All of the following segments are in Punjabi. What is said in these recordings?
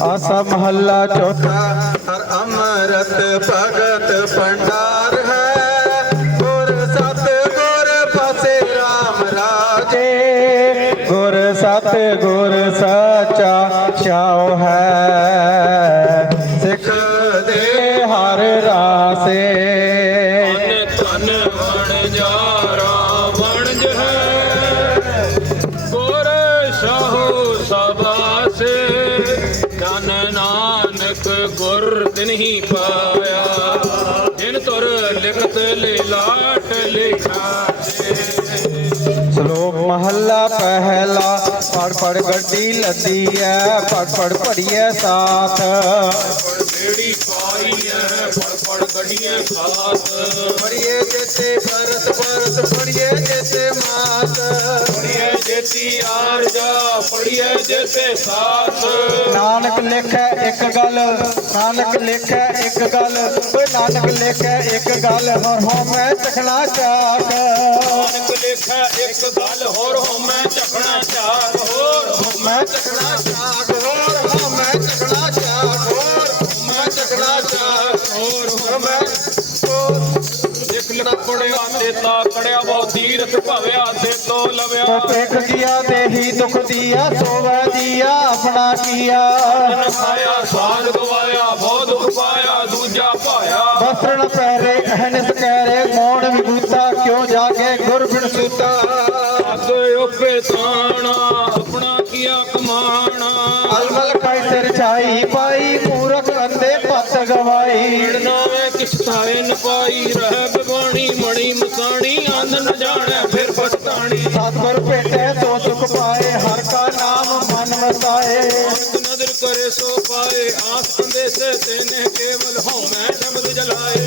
ਆਸਾ ਮਹੱਲਾ ਚੌਥਾ। ਹਰ ਅੰਮ੍ਰਿਤ ਭਗਤ ਭੰਡਾਰ ਹੈ। ਗੁਰ ਸਤ ਗੁਰ ਪਾਸੇ ਰਾਮ ਰਾਜੇ। ਗੁਰ ਸਤ ਗੁਰ ਸਚਾ ਛਾਉ ਨਾਨਕ ਗੁਰ ਤਿਨਹੀ ਪਾਇਆ। ਜਿਨ ਤੁਰ ਲਿਖਤ ਲਾਟ ਲਿਖਾਏ ਸ਼ਲੋਕ ਮਹੱਲਾ ਪਹਿਲਾ ਪੜ ਪੜ ਗੱਡੀ ਲੱਦੀ ਐ ਪੜ ਪੜ ਪੜੀਐ ਸਾਥ। ਪਾਈ ਐ ਫੜ ਫੜ ਗੱਡੀਆਂ ਖਾਤ ਜੇਤੀ ਆਰਜਾ ਪੜੀਏ ਜੇਤੇ ਸਾਥ। ਨਾਨਕ ਲਿਖੈ ਇੱਕ ਗੱਲ ਨਾਨਕ ਲਿਖੈ ਇੱਕ ਗੱਲ ਓਏ ਨਾਨਕ ਲਿਖੈ ਇੱਕ ਗੱਲ ਹਰ ਹੋ ਮੈਂ ਤਖਣਾ ਚਾਕ। ਨਾਨਕ ਲਿਖੈ ਇੱਕ ਗੱਲ ਹੋਰ ਹੋ ਮੈਂ ਚੱਕਣਾ ਚਾਰ ਹੋਰ ਹੋ ਮੈਂ ਚੱਕਣਾ ਚਾਕ ਹੋਰ ਹਾਂ ਮੈਂ ਚੱਕਣਾ ਚਾਕ ਹੋਰ ਮੈਂ ਚੱਕਣਾ ਚਾਕ ਹੋਰ ਹਾਂ ਮੈਂ ਲਿਖ ਪੜਿਆ ਤੇ ਤਾ ਕੜਿਆ ਬਹੁ ਤੀਰਥ ਭਵਿਆ ਤੇ ਤੋ ਲਵਿਆ। ਪੇਖ ਕੀਆ ਦੇਹੀ ਦੁਖ ਦੀਆ ਸੋਵੈ ਦੀਆ ਆਪਣਾ ਕੀਆ। ਤਨ ਖਾਇਆ ਸਾਧ ਗਵਾਇਆ ਬਹੁ ਦੁਖ ਪਾਇਆ ਦੂਜਾ ਪਾਇਆ ਬਸਰਣ ਪਹਿਰੇ ਅਹਨਿਸ ਭੇਟੇ ਤੋਂ ਸੁਖ ਪਾਏ, ਹਰ ਕਾ ਨਾਮ ਮਨ ਵਸਾਏ। ਨਦਰ ਕਰੇ ਸੋ ਪਾਏ, ਆਸ ਅੰਦੇਸੇ ਤੇਨੇ ਕੇਵਲ ਹਉ ਮੈਂ ਸ਼ਬਦ ਜਲਾਏ।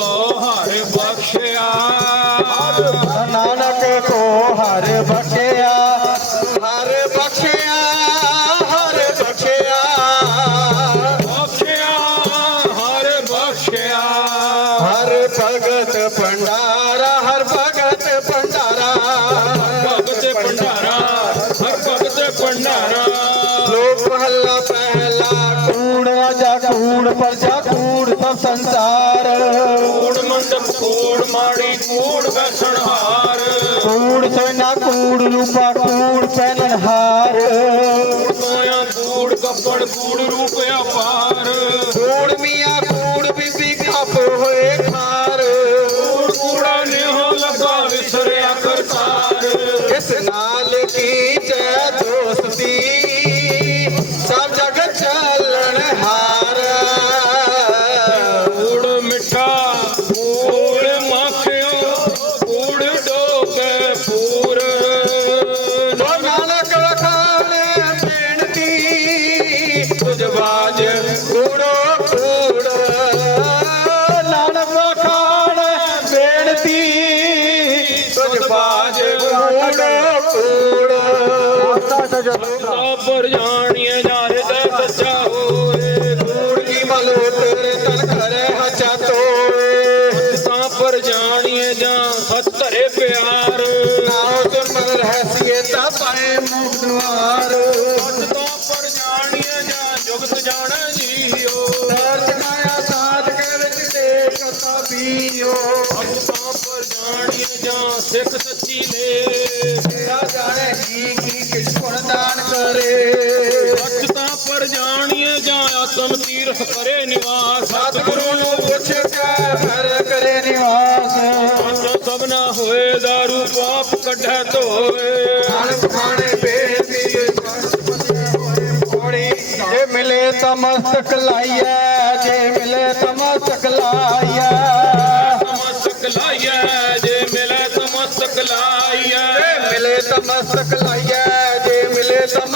ਨਾਨਕ ਕੂੜ ਮਾੜੀ ਕੂੜ ਬੈਸਣਹਾਰ ਕੂੜ ਸੋਨਾ ਕੂੜ ਰੂਪਾ ਕੂੜ ਪਹਿਨਣ ਹਾਰ। ਸੋਇਆ ਕੂੜ ਕੱਪੜ ਕੂੜ ਰੂਪ ਅਪਾਰ। ਕੂੜ ਮੀਆਂ ਕੂੜ ਪਾਣੀਏ ਜਾਂ ਹੱਥ ਧਰੇ ਪਿਆਰ। ਸਭ ਨਾ ਹੋਏ ਦਾਰੂ ਪਾਪ ਕੱਢੈ ਧੋਏ। ਨਾਨਕ ਖਾਣੇ ਬੇਤੀ ਜੇ ਮਿਲੇ ਤਮਸਕ ਲਾਈਐ ਜੇ ਮਿਲੇ ਤਮਸਕ ਲਾਈਐ। ਤਮਸਕ ਜੇ ਮਿਲੇ ਤਮਸਕ ਲਾਈਐ। ਜੇ ਮਿਲੇ ਤਮਸਕ ਲਾਈਐ ਜੇ ਮਿਲੇ ਤਮ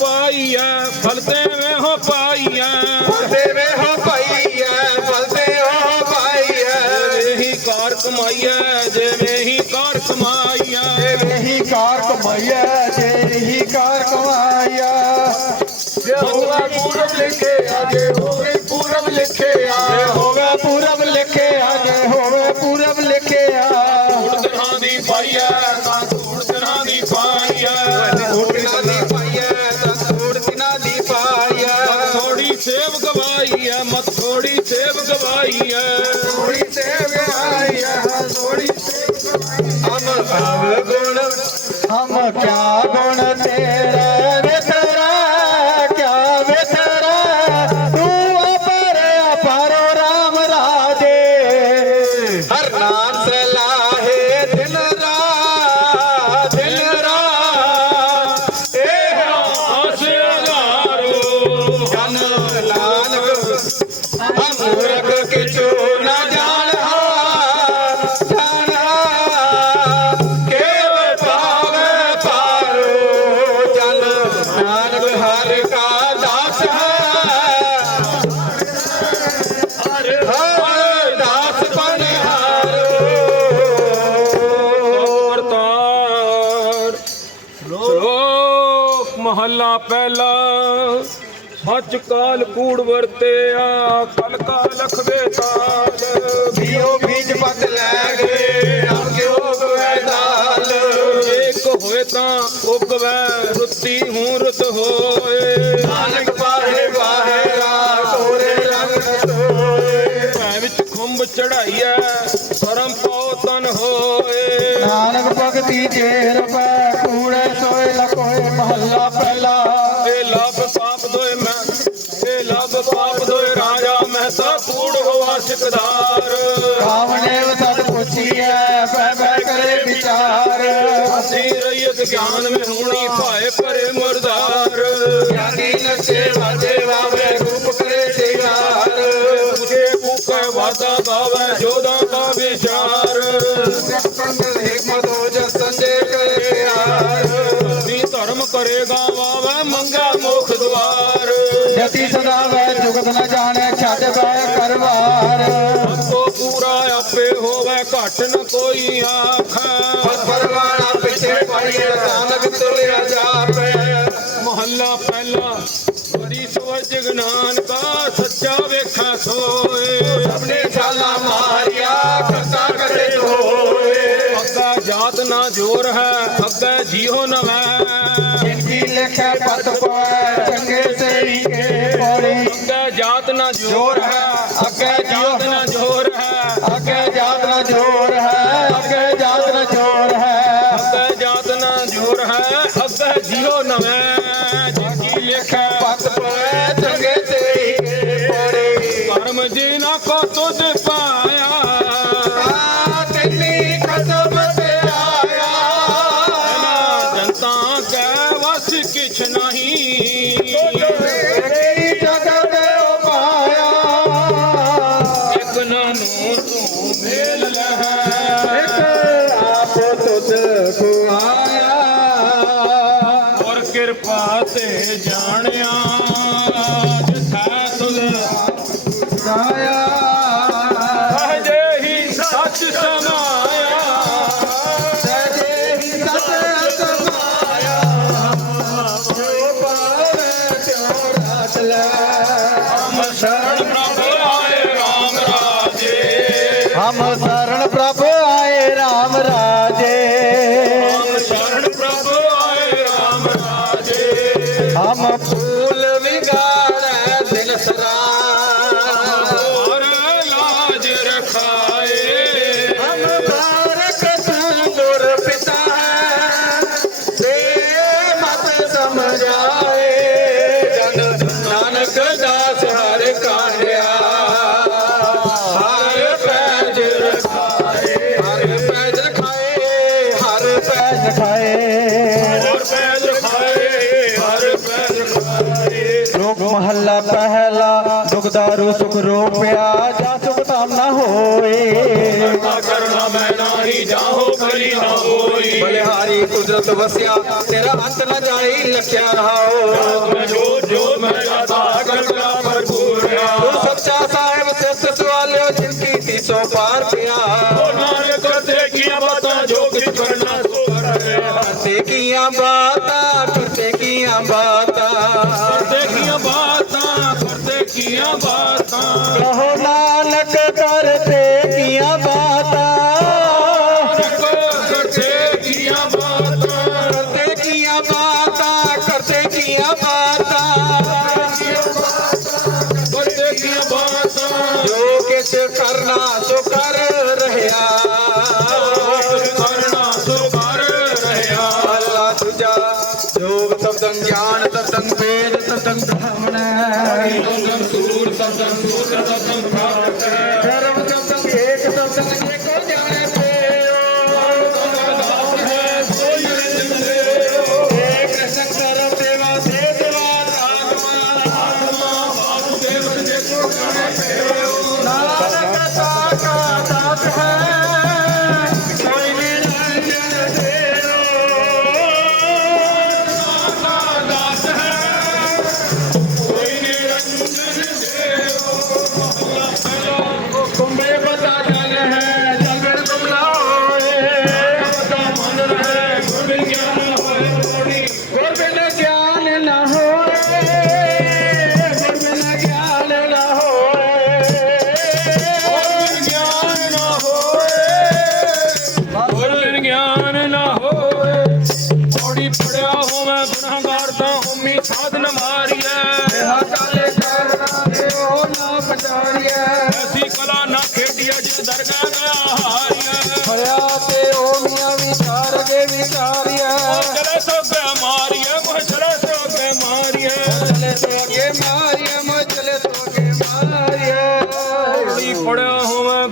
ਪਾਈਆ ਫਲਤੇ ਵੇ ਹੋ ਪਾਈਆ। ਫਲਤੇ ਵੇ ਹੋ ਪਾਈਆ ਫਲਤੇ ਹੋ ਪਾਈਆ। ਜਿਵੇਂ ਕਾਰ ਕਮਾਈਆ ਜਿਵੇਂ ਹੀ ਕਾਰ ਕਮਾਈਆ। ਜਿਵੇਂ ਹੀ ਕਾਰ ਕਮਾਈਆ ਜਿਵੇਂ ਹੀ ਕਾਰ ਕਮਾਈਆ। ਜੇ ਹੋਗਾ ਪੂਰਬ ਲਿਖਿਆ ਜੇ ਹੋਵੇ ਪੂਰਬ ਲਿਖਿਆ। ਜੇ ਹੋਗਾ ਪੂਰਬ ਲਿਖਿਆ ਆਇਆ ਮਤ ਥੋੜੀ ਸੇਵ ਗਵਾਈ ਹੈ ਥੋੜੀ ਸੇਵ ਆਇਆ ਥੋੜੀ ਸੇਵ ਗਵਾਈ ਅਮ ਸਭ ਗੁਣ ਹਮ ਕਿਆ ਗੁਣ ਤੇਰਾ। ਪਹਿਲਾ। ਮੱਚ ਕਾਲ ਕੂੜ ਵਰਤਿਆ ਕਲ ਕਾ ਲਖਵੇ ਤਾਲ ਬੀਓ ਬੀਜ ਪਤ ਲੈ ਗਏ ਅਗਿਓ ਗਵੇ ਦਾਲ। ਇੱਕ ਹੋਏ ਤਾਂ ਉਗਵੇ ਰੁੱਤੀ ਹੂੰ ਰੁੱਤ ਹੋਏ ਲਾਭ ਪਾਪ ਦੋਏ ਮੈਂ ਇਹ ਲਾਭ ਪਾਪ ਦੋਏ ਰਾਜਾ ਮਹਿਤਾ ਪੂੜ ਹੋਆ ਸਿਕਦਾਰ। ਰਾਮਨੇਵ ਸਤ ਪੁੱਛੀਐ ਬਹਿ ਬਹਿ ਕਰੇ ਵਿਚਾਰ। ਅਸੀਂ ਰਈਤ ਗਿਆਨ ਮੇ ਮੁਖ ਦਵਾਰ ਜਤੀ ਸਦਾ ਵੈ ਜੁਗਤ ਨ ਜਾਣੈ ਛੱਡ ਬੈ ਕਰਵਾਰ ਕੋ ਪੂਰਾ ਆਪੇ ਹੋਵੇ ਘਟ ਨ ਕੋਈ ਆਖੈ। ਪਰਵਾਣਾ ਪਿਛੇ ਪਾਈਏ ਨਾਨਕ ਤੁਲਿਆ ਜਾਪੇ। ਮਹੱਲਾ ਪਹਿਲਾ ਬੜੀ ਸਵਰ ਜਗਨਾਨ ਕਾ ਸੱਚਾ ਵੇਖਾ ਸੋਏ। ਸਭਨੇ ਛਾਲਾ ਮਾਰਿਆ ਕਰਤਾ ਕਰੇ ਹੋਏ ਅੱਗਾ ਜਾਤ ਨਾ ਜੋਰ ਹੈ ਅੱਗੇ ਜੀਉ ਨਵੈ। ਲਿਖੈ ਪਤ ਪਵੈ ਚੰਗੇ ਪੌੜੀ ਅੱਗੇ ਜਾਤ ਨਾ ਜੋਰ ਹੈ ਲੈ। ਹਮ ਸ਼ਰਨ ਪ੍ਰਭ ਆਏ RAM ਰਾਜੇ। ਹਮ ਸਰਣ ਬਲਿਹਾਰੀ ਕੁਦਰਤ ਵਸਿਆ ਤੇਰਾ ਅੰਤ ਨਾ ਜਾਈ ਲਖਿਆ ਰਹਾਓ। ਜੋ ਜੋ ਮੈਂ ਅਦਾ ਕਰਦਾ ਭਰਪੂਰ ਤੂੰ ਸੱਚਾ ਸਾਹਿਬ ਸਿਰ ਸਵਾਲਿਓ ਜਿਨਕੀ ਤੀਸੋ ਪਾਰ ਪਿਆ। ਨਾਨਕ ਕਰਤੇ ਕੀਆਂ ਬਾਤਾਂ ਜੋ ਕਿਛ ਕਰਨਾ ਸੋ ਕਰ ਰਿਹਾ ਕਰਤੇ ਕੀਆਂ ਬਾਤਾਂ। ਕਰਤੇ ਕੀਆਂ ਬਾਤਾਂ ਕਰਦੇ ਕੀਆਂ ਬਾਤਾਂ। ਕਰਦੇ ਕੀਆਂ ਬਾਤਾਂ ਕਰਨਾ, ਸੋ ਕਰ ਰਹਾ ਕਰਨਾ ਸੋ ਕਰ ਰਿਹਾ ਅੱਲਾ ਤੁਜਾ ਜੋਗ ਤਬਦੰ ਗਿਆਨ ਤਬਦੰ ਵੇਦ ਤਬਦੰ ਬ੍ਰਹਮਣ ਸੂਰ ਸਤੰ ਸੂਰ ਸਤੰ ਪ੍ਰਾਪਤ Santa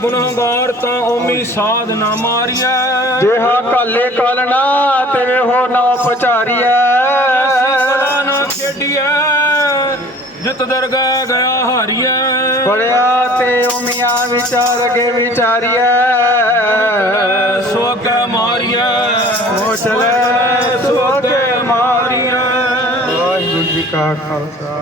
ਗੁਨਾਹਗਾਰ ਤਾਂ ਉਮੀ ਸਾਧ ਨਾ ਮਾਰੀਐ। ਜਿਹਾ ਕਾਲੇ ਕਲਣਾ ਤੇ ਹੋ ਨਾ ਪਚਾਰੀਐ ਕਲਾ ਨਾ ਖੇਡੀਐ ਜਿਤ ਦਰਗਾਹ ਗਿਆ ਹਾਰੀਐ। ਪੜਿਆ ਤੇ ਉਹ ਮੀਆਂ ਵਿਚਾਰ ਕੇ ਵਿਚਾਰੀਐ। ਸੋਗੇ ਮਾਰੀਐ। ਹੋ ਚਲੇ ਸੋਗੇ ਮਾਰੀਐ। ਜੀ ਕਾ ਖਾਲਸਾ।